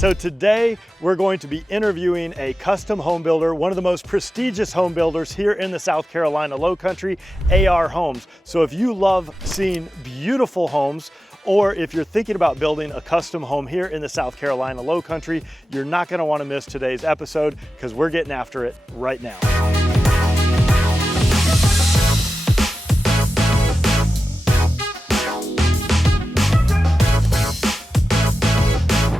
So today we're going to be interviewing a custom home builder, one of the most prestigious home builders here in the South Carolina Lowcountry, AR Homes. So if you love seeing beautiful homes, or if you're thinking about building a custom home here in the South Carolina Lowcountry, you're not going to want to miss today's episode because we're getting after it right now.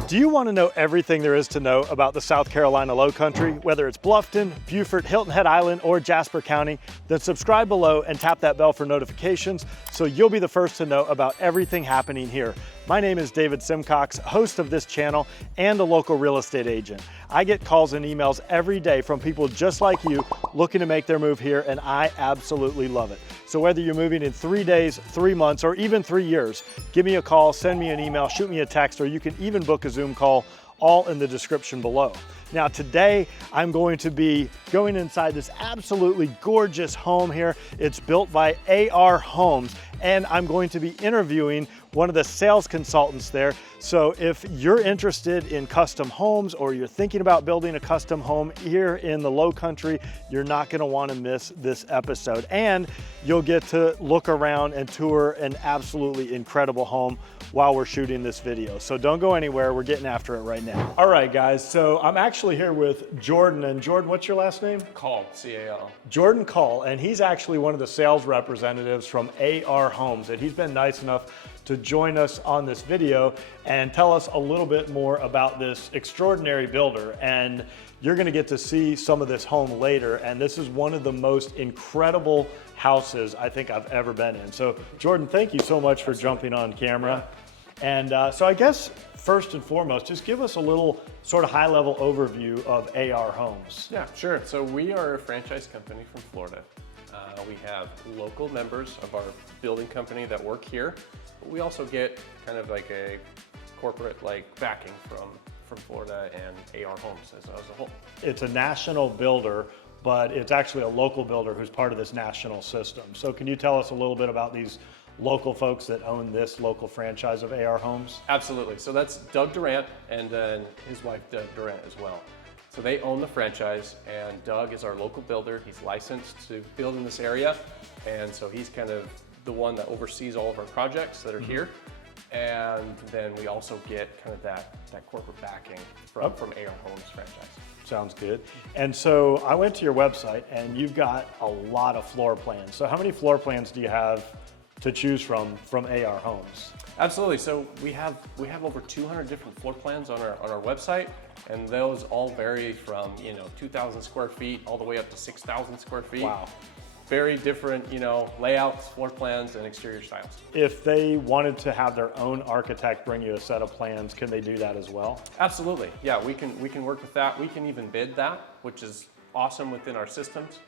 Do you want to know everything there is to know about the South Carolina Lowcountry? Whether it's Bluffton, Beaufort, Hilton Head Island, or Jasper County, then subscribe below and tap that bell for notifications so you'll be the first to know about everything happening here. My name is David Simcox, host of this channel and a local real estate agent. I get calls and emails every day from people just like you looking to make their move here, and I absolutely love it. So whether you're moving in 3 days, 3 months, or even 3 years, give me a call, send me an email, shoot me a text, or you can even book a Zoom call, all in the description below. Now today, I'm going to be going inside this absolutely gorgeous home here. It's built by AR Homes, and I'm going to be interviewing one of the sales consultants there. So if you're interested in custom homes or you're thinking about building a custom home here in the Lowcountry, you're not gonna wanna miss this episode. And you'll get to look around and tour an absolutely incredible home while we're shooting this video. So don't go anywhere, we're getting after it right now. All right guys, so I'm actually here with Jordan, and Jordan, what's your last name? Call, C-A-L. Jordan Call, and he's actually one of the sales representatives from AR Homes, and he's been nice enough to join us on this video and tell us a little bit more about this extraordinary builder. And you're gonna get to see some of this home later, and this is one of the most incredible houses I think I've ever been in. So Jordan, thank you so much for jumping on camera. And so I guess first and foremost, just give us a little sort of high-level overview of AR Homes. Yeah, sure. So we are a franchise company from Florida. We have local members of our building company that work here. But we also get kind of like a corporate backing from Florida and AR Homes as a whole. It's a national builder, but it's actually a local builder who's part of this national system. So can you tell us a little bit about these local folks that own this local franchise of AR Homes? Absolutely. So that's Doug Durant and then his wife, Deb Durant, as well. So they own the franchise, and Doug is our local builder. He's licensed to build in this area, and so he's kind of the one that oversees all of our projects that are here. And then we also get kind of that corporate backing from AR Homes franchise. Sounds good. And so I went to your website, and you've got a lot of floor plans. So how many floor plans do you have to choose from AR Homes? Absolutely. So we have over 200 different floor plans on our website, and those all vary from 2,000 square feet all the way up to 6,000 square feet. Wow. Very different layouts, floor plans, and exterior styles. If they wanted to have their own architect bring you a set of plans, can they do that as well? Absolutely. Yeah, we can work with that. We can even bid that, which is awesome within our systems.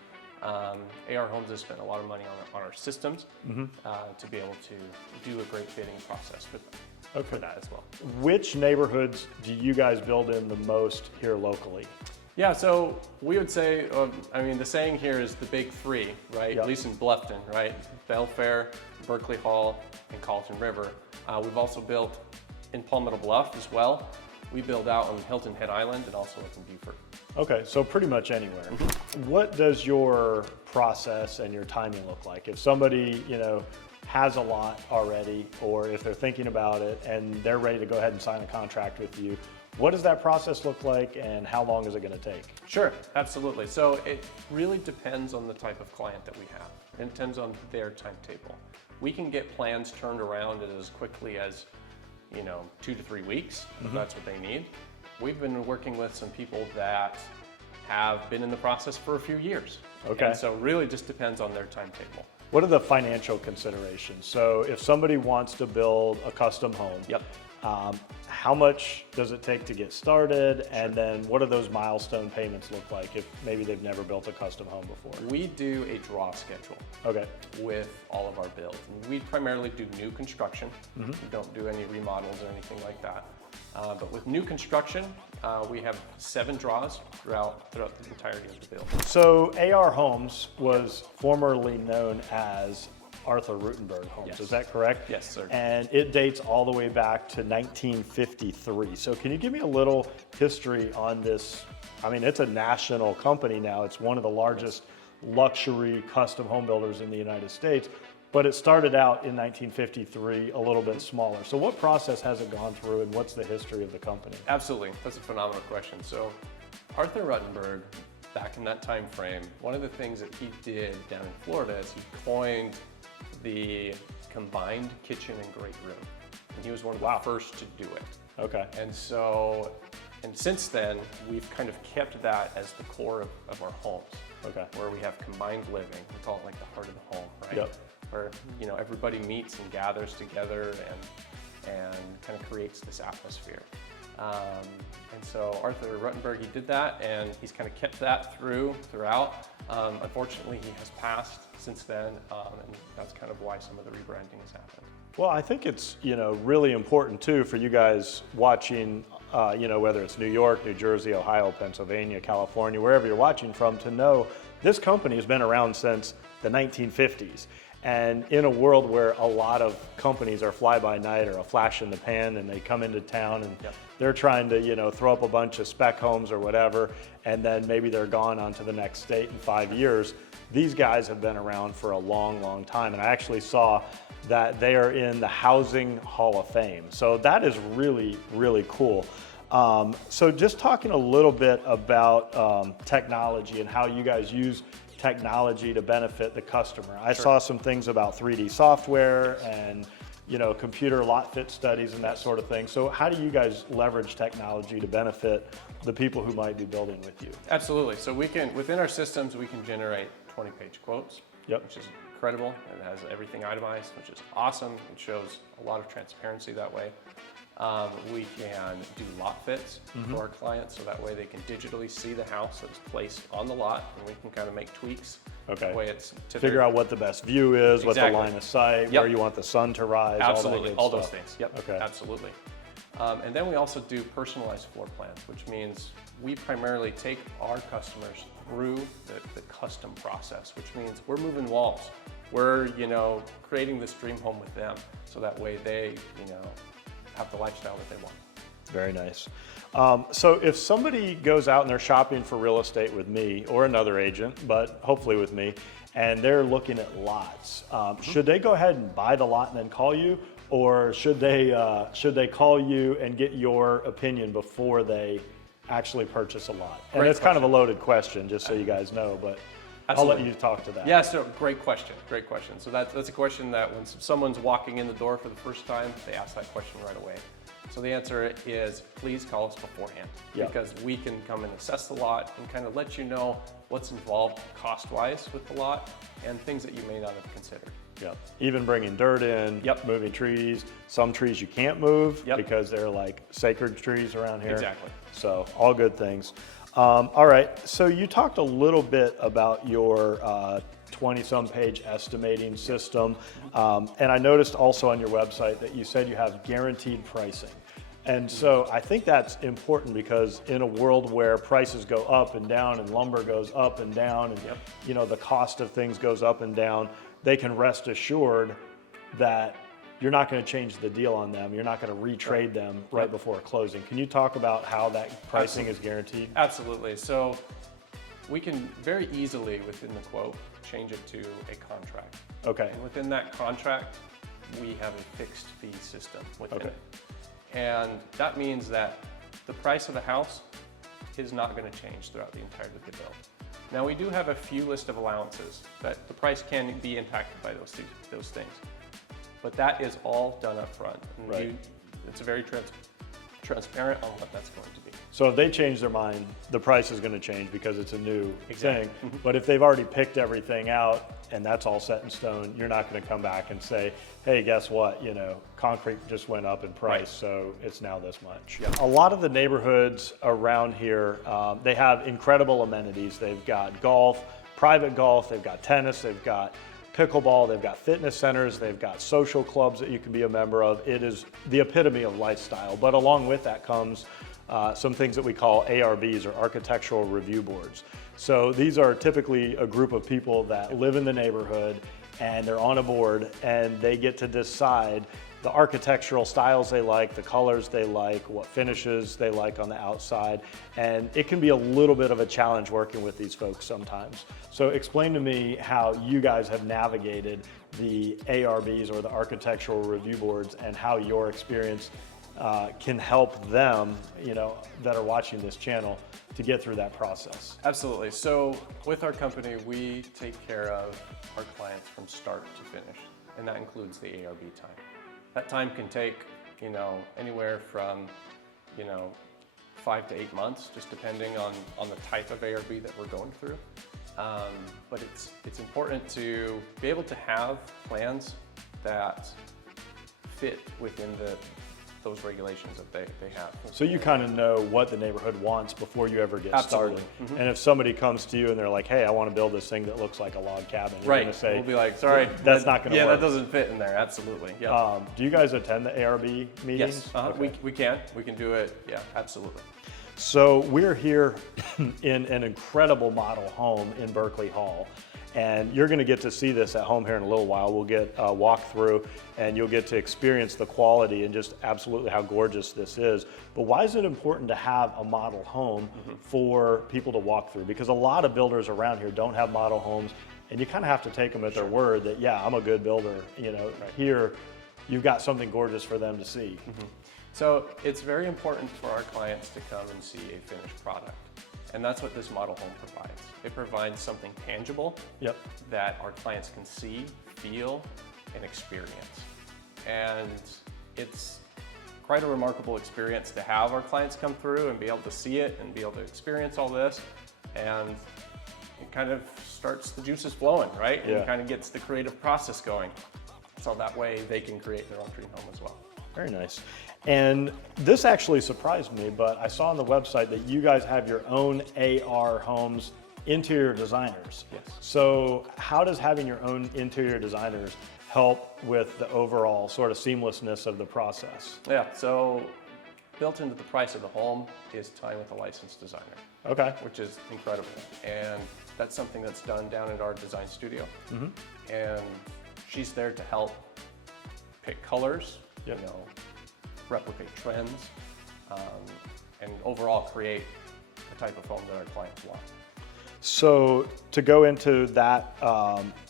AR Homes has spent a lot of money on our systems to be able to do a great bidding process for that as well. Which neighborhoods do you guys build in the most here locally? Yeah, so we would say, the saying here is the big three, right? Yep. At least in Bluffton, right? Belfair, Berkeley Hall, and Carlton River. We've also built in Palmetto Bluff as well. We build out on Hilton Head Island and also up in Beaufort. Okay, so pretty much anywhere. What does your process and your timing look like? If somebody, has a lot already, or if they're thinking about it and they're ready to go ahead and sign a contract with you, what does that process look like, and how long is it going to take? Sure, absolutely. So it really depends on the type of client that we have. It depends on their timetable. We can get plans turned around as quickly as 2 to 3 weeks, if that's what they need. We've been working with some people that have been in the process for a few years. Okay. And so really just depends on their timetable. What are the financial considerations? So if somebody wants to build a custom home, how much does it take to get started? And then what do those milestone payments look like if maybe they've never built a custom home before? We do a draw schedule with all of our builds. We primarily do new construction. We don't do any remodels or anything like that. But with new construction, we have 7 draws throughout the entirety of the build. So AR Homes was formerly known as Arthur Rutenberg homes. Yes. Is that correct? Yes, sir. And it dates all the way back to 1953. So can you give me a little history on this? I mean, it's a national company now. It's one of the largest luxury custom home builders in the United States, but it started out in 1953 a little bit smaller. So what process has it gone through, and what's the history of the company? Absolutely, that's a phenomenal question. So Arthur Rutenberg, back in that time frame, one of the things that he did down in Florida is he coined the combined kitchen and great room. And he was one of the first to do it. Okay. And since then, we've kind of kept that as the core of our homes. Okay. Where we have combined living. We call it like the heart of the home, right? Yep. Where, you know, everybody meets and gathers together and kind of creates this atmosphere. And so Arthur Rutenberg, he did that, and he's kind of kept that throughout. Unfortunately, he has passed since then, and that's kind of why some of the rebranding has happened. Well, I think it's, really important too for you guys watching, whether it's New York, New Jersey, Ohio, Pennsylvania, California, wherever you're watching from, to know this company has been around since the 1950s. And in a world where a lot of companies are fly-by-night or a flash in the pan, and they come into town and they're trying to, throw up a bunch of spec homes or whatever, and then maybe they're gone on to the next state in 5 years. These guys have been around for a long, long time. And I actually saw that they are in the Housing Hall of Fame. So that is really, really cool. So just talking a little bit about technology and how you guys use technology to benefit the customer. I saw some things about 3D software and computer lot fit studies and that sort of thing. So how do you guys leverage technology to benefit the people who might be building with you? Absolutely. So within our systems, we can generate 20-page quotes, which is incredible. It has everything itemized, which is awesome. It shows a lot of transparency that way. We can do lot fits for our clients, so that way they can digitally see the house that is placed on the lot, and we can kind of make tweaks. Okay. That way it's to figure out what the best view is, what the Exactly. line of sight, where you want the sun to rise, Absolutely, all those stuff. things. Yep. Okay. Absolutely. And then we also do personalized floor plans, which means we primarily take our customers through the custom process, which means we're moving walls. We're, creating this dream home with them, so that way they, have the lifestyle that they want. Very nice. So if somebody goes out and they're shopping for real estate with me or another agent, but hopefully with me, and they're looking at lots, should they go ahead and buy the lot and then call you? Or should they call you and get your opinion before they actually purchase a lot? And it's kind of a loaded question, just so you guys know, but I'll let you talk to that. Yeah, so great question. So that's a question that when someone's walking in the door for the first time, they ask that question right away. So the answer is, please call us beforehand, because we can come and assess the lot and kind of let you know what's involved cost-wise with the lot and things that you may not have considered. Yep. Even bringing dirt in, moving trees. Some trees you can't move because they're like sacred trees around here. Exactly. So all good things. All right, so you talked a little bit about your 20-some page estimating system, and I noticed also on your website that you said you have guaranteed pricing. And so I think that's important, because in a world where prices go up and down and lumber goes up and down and the cost of things goes up and down, they can rest assured that you're not going to change the deal on them. You're not going to retrade them right before closing. Can you talk about how that pricing is guaranteed? Absolutely. So we can very easily, within the quote, change it to a contract. Okay. And within that contract, we have a fixed fee system within it. And that means that the price of a house is not going to change throughout the entirety of the build. Now, we do have a few list of allowances that the price can be impacted by those things. But that is all done up front. And it's very transparent on what that's going to be. So if they change their mind, the price is going to change because it's a new thing. But if they've already picked everything out and that's all set in stone, you're not going to come back and say, hey, guess what? Concrete just went up in price, so it's now this much. A lot of the neighborhoods around here, they have incredible amenities. They've got golf, private golf, they've got tennis, they've got pickleball, they've got fitness centers, they've got social clubs that you can be a member of. It is the epitome of lifestyle. But along with that comes some things that we call ARBs, or architectural review boards. So these are typically a group of people that live in the neighborhood and they're on a board and they get to decide the architectural styles they like, the colors they like, what finishes they like on the outside. And it can be a little bit of a challenge working with these folks sometimes. So explain to me how you guys have navigated the ARBs, or the architectural review boards, and how your experience can help them, that are watching this channel, to get through that process. Absolutely. So with our company, we take care of our clients from start to finish, and that includes the ARB time. That time can take, anywhere from, 5 to 8 months, just depending on the type of ARB that we're going through. But it's important to be able to have plans that fit within those regulations that they have. So you kind of know what the neighborhood wants before you ever get Absolutely. started. Mm-hmm. And if somebody comes to you and they're like, hey, I want to build this thing that looks like a log cabin, you're Right. going to say, We'll be like, sorry, that's not going to yeah, work. that doesn't fit in there. Absolutely. Yeah. Do you guys attend the ARB meetings? Yes. Okay. We can do it. Yeah, absolutely. So we're here in an incredible model home in Berkeley Hall. And you're going to get to see this at home here in a little while. We'll get a walk through and you'll get to experience the quality and just absolutely how gorgeous this is. But why is it important to have a model home for people to walk through? Because a lot of builders around here don't have model homes, and you kind of have to take them at their word that, yeah, I'm a good builder. Here you've got something gorgeous for them to see. So it's very important for our clients to come and see a finished product. And that's what this model home provides. It provides something tangible that our clients can see, feel, and experience. And it's quite a remarkable experience to have our clients come through and be able to see it and be able to experience all this. And it kind of starts the juices flowing, right? And kind of gets the creative process going. So that way they can create their own dream home as well. Very nice. And this actually surprised me, but I saw on the website that you guys have your own AR Homes interior designers. Yes. So how does having your own interior designers help with the overall sort of seamlessness of the process? Yeah, so built into the price of the home is time with a licensed designer. Okay. Which is incredible. And that's something that's done down at our design studio. And she's there to help pick colors, replicate trends, and overall create the type of home that our clients want. So to go into that,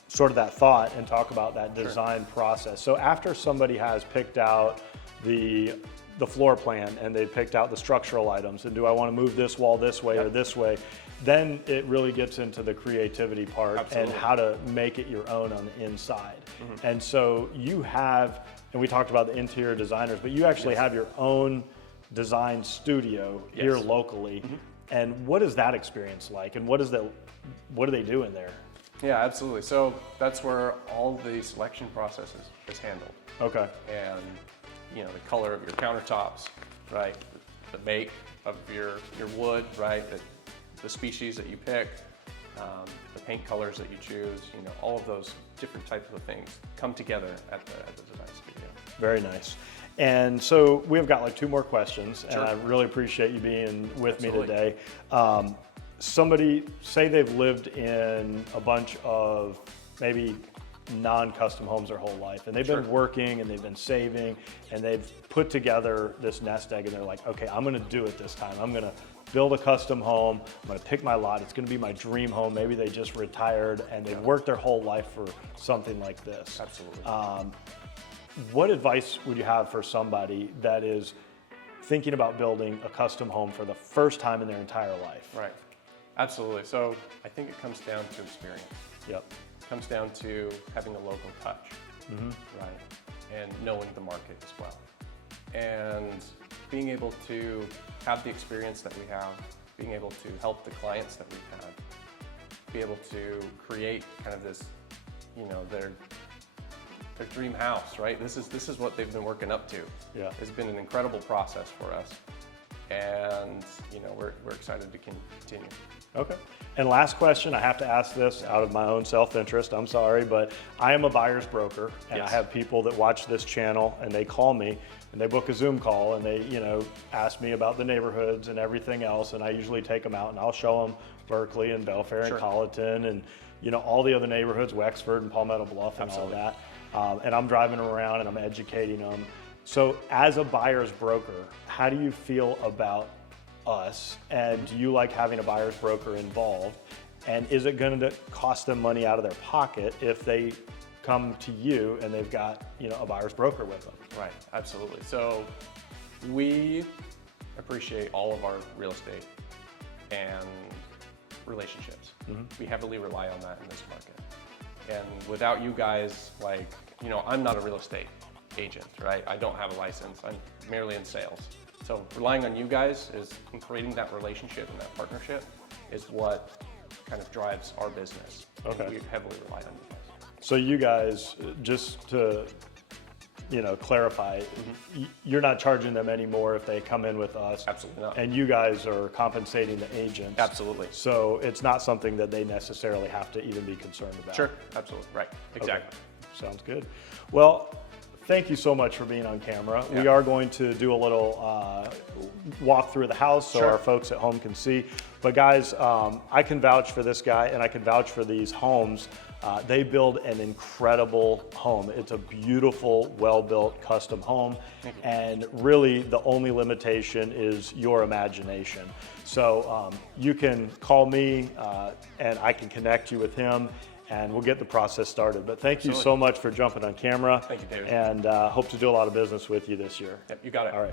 sort of that thought and talk about that design process. So after somebody has picked out the floor plan and they picked out the structural items, and do I want to move this wall this way or this way, then it really gets into the creativity part and how to make it your own on the inside. And so you have, and we talked about the interior designers, but you actually have your own design studio here locally. And what is that experience like? And what do they do in there? Yeah, absolutely. So that's where all the selection process is handled. Okay. And the color of your countertops, right? The make of your wood, right? The species that you pick, the paint colors that you choose, all of those different types of things come together at the design studio. Very nice. And so we've got like 2 more questions, and I really appreciate you being with me today. Somebody, say they've lived in a bunch of maybe non-custom homes their whole life, and they've been working and they've been saving and they've put together this nest egg, and they're like, okay, I'm gonna do it this time. I'm gonna build a custom home. I'm gonna pick my lot. It's gonna be my dream home. Maybe they just retired and they've worked their whole life for something like this. Absolutely. What advice would you have for somebody that is thinking about building a custom home for the first time in their entire life? Right. Absolutely. So I think it comes down to experience. Yep. It comes down to having a local touch, right? And knowing the market as well. And being able to have the experience that we have, being able to help the clients that we've had, be able to create kind of this, their dream house, right? This is what they've been working up to. Yeah. It's been an incredible process for us. and you know, we're excited to continue. Okay. And last question, I have to ask this out of my own self-interest, I'm sorry, but I am a buyer's broker, and Yes. I have people that watch this channel and they call me and they book a Zoom call and they, you know, ask me about the neighborhoods and everything else, and I usually take them out and I'll show them Berkeley and Belfair Sure. and Colleton and, you know, all the other neighborhoods, Wexford and Palmetto Bluff and Absolutely. all that. And I'm driving around and I'm educating them. So as a buyer's broker, how do you feel about us, and do you like having a buyer's broker involved, and is it going to cost them money out of their pocket if they come to you and they've got, you know, a buyer's broker with them? Right, absolutely. So we appreciate all of our real estate and relationships. We heavily rely on that in this market. And without you guys, like, you know, I'm not a real estate agent, right? I don't have a license. I'm merely in sales. So relying on you guys is in creating that relationship and that partnership is what kind of drives our business. Okay. And we heavily rely on you guys. So you guys, just to, you know, clarify, you're not charging them anymore if they come in with us. Absolutely not. And you guys are compensating the agents. Absolutely. So it's not something that they necessarily have to even be concerned about. Sure, absolutely, right, exactly. Okay. Sounds good. Well, thank you so much for being on camera. Yeah. We are going to do a little walk through the house so Sure. our folks at home can see. But guys, I can vouch for this guy and I can vouch for these homes. They build an incredible home. It's a beautiful, well-built custom home. And really the only limitation is your imagination. So you can call me and I can connect you with him, and we'll get the process started. But thank you so much for jumping on camera. Thank you, David. And hope to do a lot of business with you this year. Yep, you got it. All right.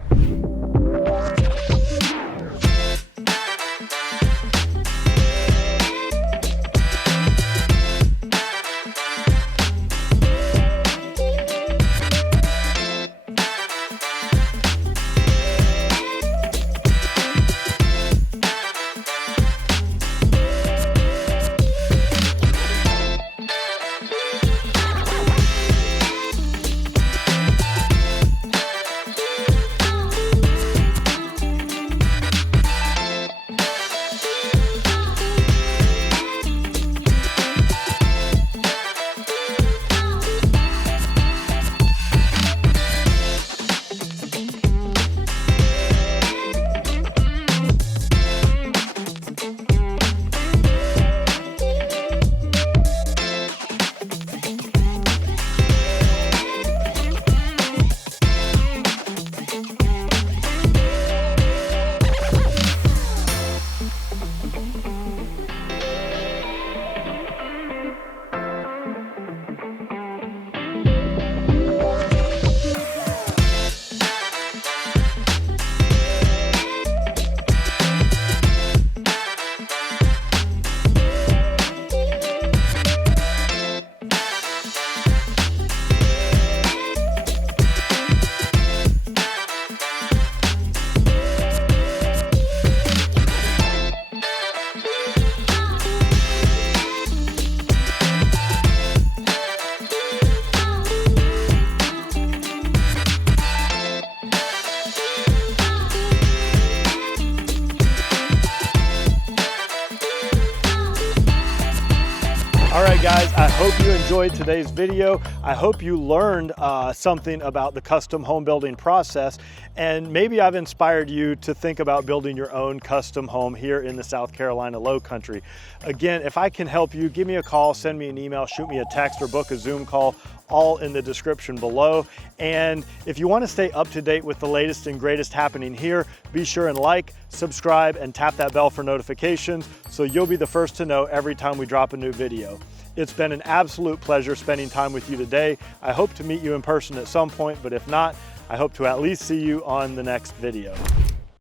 All right, guys, I hope you enjoyed today's video. I hope you learned something about the custom home building process, and maybe I've inspired you to think about building your own custom home here in the South Carolina Lowcountry. Again, if I can help you, give me a call, send me an email, shoot me a text, or book a Zoom call, all in the description below. And if you want to stay up to date with the latest and greatest happening here, be sure and like, subscribe, and tap that bell for notifications so you'll be the first to know every time we drop a new video. It's been an absolute pleasure spending time with you today. I hope to meet you in person at some point, but if not, I hope to at least see you on the next video.